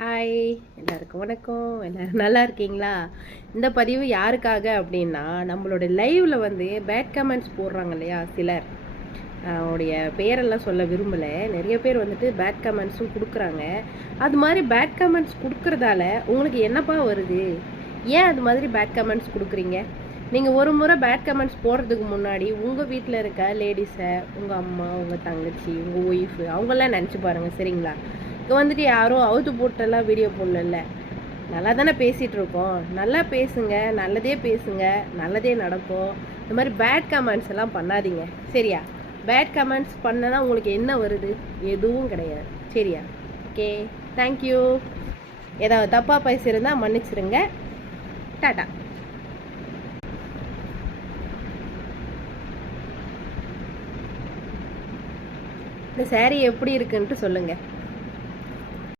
Hi, எல்லாருக்கும் வணக்கம். எல்லோரும் நல்லா இருக்கீங்களா? இந்த பதிவு யாருக்காக அப்படின்னா, நம்மளோட லைவில் வந்து பேட் கமெண்ட்ஸ் போடுறாங்க இல்லையா சிலர். அவருடைய பேரெல்லாம் சொல்ல விரும்பலை. நிறைய பேர் வந்துட்டு பேட் கமெண்ட்ஸும் கொடுக்குறாங்க. அது மாதிரி பேட் கமெண்ட்ஸ் கொடுக்குறதால உங்களுக்கு என்னப்பா வருது? ஏன் அது மாதிரி பேட் கமெண்ட்ஸ் கொடுக்குறீங்க? நீங்கள் ஒரு முறை பேட் கமெண்ட்ஸ் போடுறதுக்கு முன்னாடி உங்கள் வீட்டில் இருக்க லேடிஸை, உங்கள் அம்மா, உங்கள் தங்கச்சி, உங்கள் ஒய்ஃபு அவங்களாம் நினச்சி பாருங்கள், சரிங்களா? இங்கே வந்துட்டு யாரும் அவுத்து போட்டெல்லாம் வீடியோ போடல. நல்லா தானே பேசிகிட்டு இருக்கோம். நல்லா பேசுங்க, நல்லதே பேசுங்க, நல்லதே நடக்கும். இந்த மாதிரி பேட் கமெண்ட்ஸ் எல்லாம் பண்ணாதீங்க, சரியா? பேட் கமெண்ட்ஸ் பண்ணனா உங்களுக்கு என்ன வருது? எதுவும் கிடையாது, சரியா? Okay, thank you. ஏதாவது தப்பாக பேசியிருந்தா மன்னிச்சிருங்க. டாடா. இந்த சாரீ எப்படி இருக்குன்ட்டு சொல்லுங்கள்.